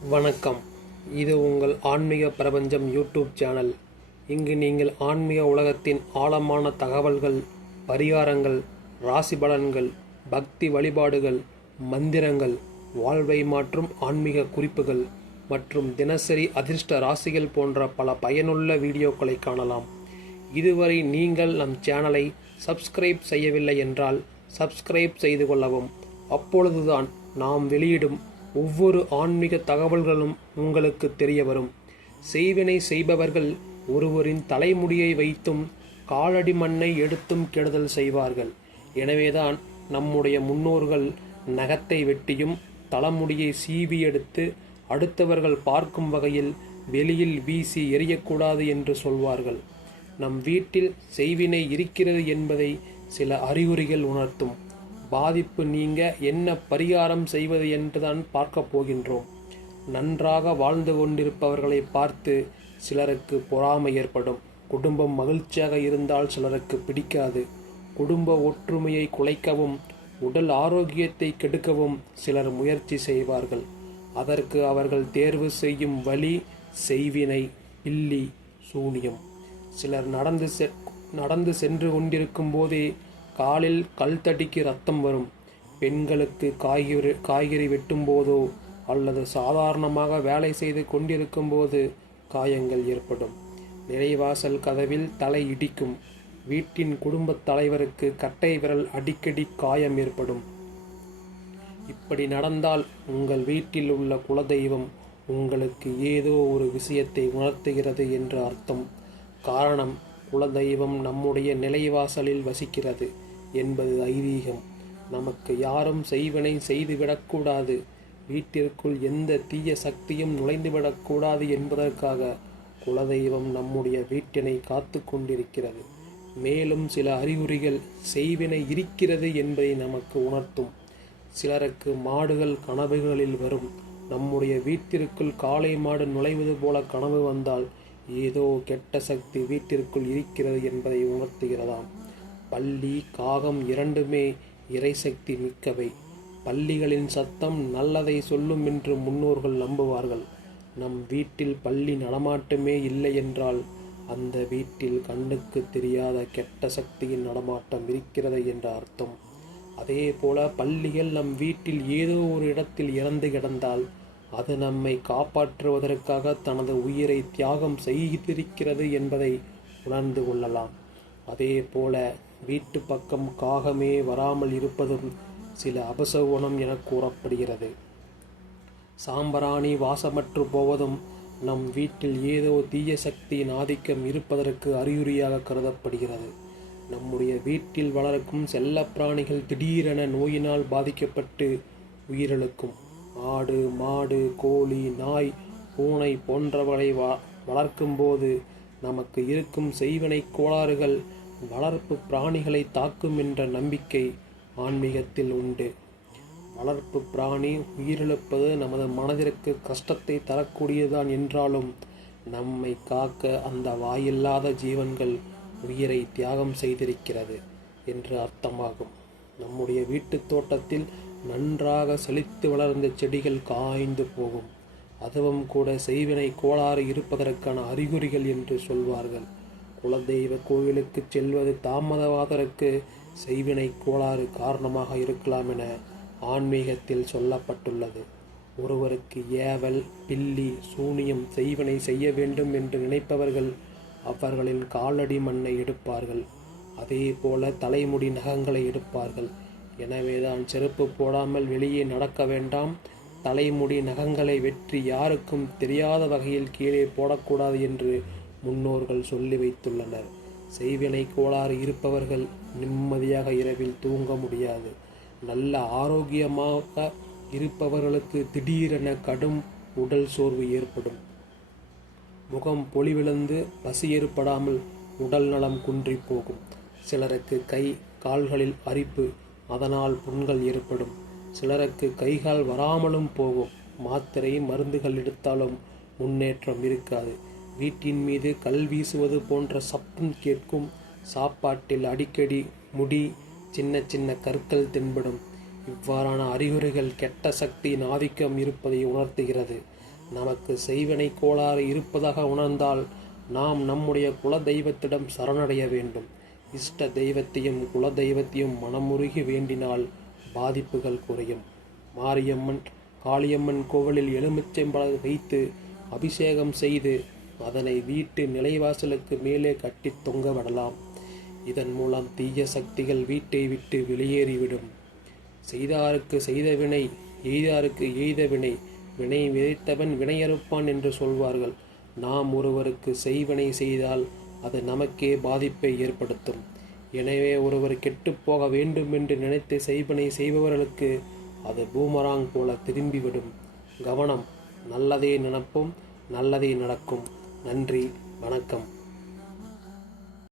வணக்கம். இது உங்கள் ஆன்மீக பிரபஞ்சம் யூடியூப் சேனல். இங்கு நீங்கள் ஆன்மீக உலகத்தின் ஆழமான தகவல்கள், பரிகாரங்கள், ராசி பலன்கள், பக்தி வழிபாடுகள், மந்திரங்கள், வாழ்வை மாற்றும் ஆன்மீக குறிப்புகள் மற்றும் தினசரி அதிர்ஷ்ட ராசிகள் போன்ற பல பயனுள்ள வீடியோக்களை காணலாம். இதுவரை நீங்கள் நம் சேனலை சப்ஸ்கிரைப் செய்யவில்லை என்றால் சப்ஸ்கிரைப் செய்து கொள்ளவும். அப்பொழுதுதான் நாம் வெளியிடும் ஒவ்வொரு ஆன்மீக தகவல்களும் உங்களுக்கு தெரிய வரும். செய்வினை செய்பவர்கள் ஒருவரின் தலைமுடியை வைத்தும் காலடி மண்ணை எடுத்தும் கெடுதல் செய்வார்கள். எனவேதான் நம்முடைய முன்னோர்கள் நகத்தை வெட்டியும் தலைமுடியை சீவி எடுத்து அடுத்தவர்கள் பார்க்கும் வகையில் வெளியில் வீசி எறியக்கூடாது என்று சொல்வார்கள். நம் வீட்டில் செய்வினை இருக்கிறது என்பதை சில அறிகுறிகள் உணர்த்தும். பாதிப்பு நீங்க என்ன பரிகாரம் செய்வது என்றுதான் பார்க்க போகின்றோம். நன்றாக வாழ்ந்து கொண்டிருப்பவர்களை பார்த்து சிலருக்கு பொறாமை ஏற்படும். குடும்பம் மகிழ்ச்சியாக இருந்தால் சிலருக்கு பிடிக்காது. குடும்ப ஒற்றுமையை குலைக்கவும் உடல் ஆரோக்கியத்தை கெடுக்கவும் சிலர் முயற்சி செய்வார்கள். அதற்கு அவர்கள் தேர்வு செய்யும் வழி செய்வினை, பில்லி, சூனியம். சிலர் நடந்து சென்று கொண்டிருக்கும் போதே காலில் கல் தடிக்கு ரத்தம் வரும். பெண்களுக்கு காய்கறி வெட்டும் போதோ அல்லது சாதாரணமாக வேலை செய்து கொண்டிருக்கும் போது காயங்கள் ஏற்படும். நிலைவாசல் கதவில் தலை இடிக்கும். வீட்டின் குடும்பத் தலைவருக்கு கட்டை விரல் அடிக்கடி காயம் ஏற்படும். இப்படி நடந்தால் உங்கள் வீட்டில் உள்ள குலதெய்வம் உங்களுக்கு ஏதோ ஒரு விஷயத்தை உணர்த்துகிறது என்று அர்த்தம். காரணம், குலதெய்வம் நம்முடைய நிலைவாசலில் வசிக்கிறது என்பது ஐதீகம். நமக்கு யாரும் செய்வினை செய்துவிடக்கூடாது, வீட்டிற்குள் எந்த தீய சக்தியும் நுழைந்துவிடக்கூடாது என்பதற்காக குலதெய்வம் நம்முடைய வீட்டினை காத்து கொண்டிருக்கிறது. மேலும் சில அறிகுறிகள் செய்வினை இருக்கிறது என்பதை நமக்கு உணர்த்தும். சிலருக்கு மாடுகள் கனவுகளில் வரும். நம்முடைய வீட்டிற்குள் காளை மாடு நுழைவது போல கனவு வந்தால் ஏதோ கெட்ட சக்தி வீட்டிற்குள் இருக்கிறது என்பதை உணர்த்துகிறதாம். பல்லி, காகம் இரண்டுமே இறைசக்தி மிக்கவை. பல்லிகளின் சத்தம் நல்லதை சொல்லும் என்று முன்னோர்கள் நம்புவார்கள். நம் வீட்டில் பல்லி நடமாட்டமே இல்லை என்றால் அந்த வீட்டில் கண்ணுக்கு தெரியாத கெட்ட சக்தியின் நடமாட்டம் இருக்கிறது என்ற அர்த்தம். அதே போல பல்லிகள் நம் வீட்டில் ஏதோ ஒரு இடத்தில் இறந்து கிடந்தால் அது நம்மை காப்பாற்றுவதற்காக தனது உயிரை தியாகம் செய்திருக்கிறது என்பதை உணர்ந்து கொள்ளலாம். அதே போல வீட்டு பக்கம் காகமே வராமல் இருப்பதும் சில அபசகுணம் என கூறப்படுகிறது. சாம்பிராணி வாசமற்று போவதும் நம் வீட்டில் ஏதோ தீய சக்தியின் ஆதிக்கம் இருப்பதற்கு அறிகுறியாக கருதப்படுகிறது. நம்முடைய வீட்டில் வளர்க்கும் செல்ல பிராணிகள் திடீரென நோயினால் பாதிக்கப்பட்டு உயிரிழக்கும். ஆடு, மாடு, கோழி, நாய், பூனை போன்றவரை வளர்க்கும்போது நமக்கு இருக்கும் செய்வினை கோளாறுகள் வளர்ப்பு பிராணிகளை தாக்கும் என்ற நம்பிக்கை ஆன்மீகத்தில் உண்டு. வளர்ப்பு பிராணி உயிரிழப்பது நமது மனதிற்கு கஷ்டத்தை தரக்கூடியதுதான் என்றாலும் நம்மை காக்க அந்த வாயில்லாத ஜீவன்கள் உயிரை தியாகம் செய்திருக்கிறது என்று அர்த்தமாகும். நம்முடைய வீட்டு தோட்டத்தில் நன்றாக செழித்து வளர்ந்த செடிகள் காய்ந்து போகும். அதுவும் கூட செய்வினை கோளாறு இருப்பதற்கான அறிகுறிகள் என்று சொல்வார்கள். குலதெய்வ கோவிலுக்கு செல்வது தாமதவாதற்கு செய்வினை கோளாறு காரணமாக இருக்கலாம் என ஆன்மீகத்தில் சொல்லப்பட்டுள்ளது. ஒருவருக்கு ஏவல், பில்லி, சூனியம் செய்வினை செய்ய வேண்டும் என்று நினைப்பவர்கள் அவர்களின் காலடி மண்ணை எடுப்பார்கள். அதே போல தலைமுடி நகங்களை எடுப்பார்கள். எனவேதான் செருப்பு போடாமல் வெளியே நடக்க வேண்டாம், தலைமுடி நகங்களை வெற்றி யாருக்கும் தெரியாத வகையில் கீழே போடக்கூடாது என்று முன்னோர்கள் சொல்லி வைத்துள்ளனர். செய்வினை கோளாறு இருப்பவர்கள் நிம்மதியாக இரவில் தூங்க முடியாது. நல்ல ஆரோக்கியமாக இருப்பவர்களுக்கு திடீரென கடும் உடல் சோர்வு ஏற்படும். முகம் பொலிவிழந்து பசி ஏற்படாமல் உடல் நலம் குன்றி போகும். சிலருக்கு கை கால்களில் அரிப்பு, அதனால் புண்கள் ஏற்படும். சிலருக்கு கைகால் வராமலும் போகும். மாத்திரை மருந்துகள் எடுத்தாலும் முன்னேற்றம் இருக்காது. வீட்டின் மீது கல் வீசுவது போன்ற சப்தம் கேட்கும். சாப்பாட்டில் அடிக்கடி முடி, சின்ன சின்ன கற்கள் தென்படும். இவ்வாறான அறிகுறிகள் கெட்ட சக்தியின் ஆதிக்கம் இருப்பதை உணர்த்துகிறது. நமக்கு செய்வினை கோளாறு இருப்பதாக உணர்ந்தால் நாம் நம்முடைய குல தெய்வத்திடம் சரணடைய வேண்டும். இஷ்ட தெய்வத்தையும் குல தெய்வத்தையும் மனமுருகி வேண்டினால் பாதிப்புகள் குறையும். மாரியம்மன் காளியம்மன் கோவிலில் எலுமிச்சம்பழம் வைத்து அபிஷேகம் செய்து அதனை வீட்டு நிலைவாசலுக்கு மேலே கட்டி தொங்க விடலாம். இதன் மூலம் தீய சக்திகள் வீட்டை விட்டு வெளியேறிவிடும். செய்தாருக்கு செய்த வினை, எய்தாருக்கு எய்த வினை, வினை விதைத்தவன் வினையறுப்பான் என்று சொல்வார்கள். நாம் ஒருவருக்கு செய்வினை செய்தால் அது நமக்கே பாதிப்பை ஏற்படுத்தும். எனவே ஒருவர் கெட்டுப்போக வேண்டும் என்று நினைத்து செய்வினை செய்பவர்களுக்கு அது பூமராங் போல திரும்பிவிடும். கவனம், நல்லதே நினைப்போம், நல்லதே நடக்கும். நன்றி, வணக்கம்.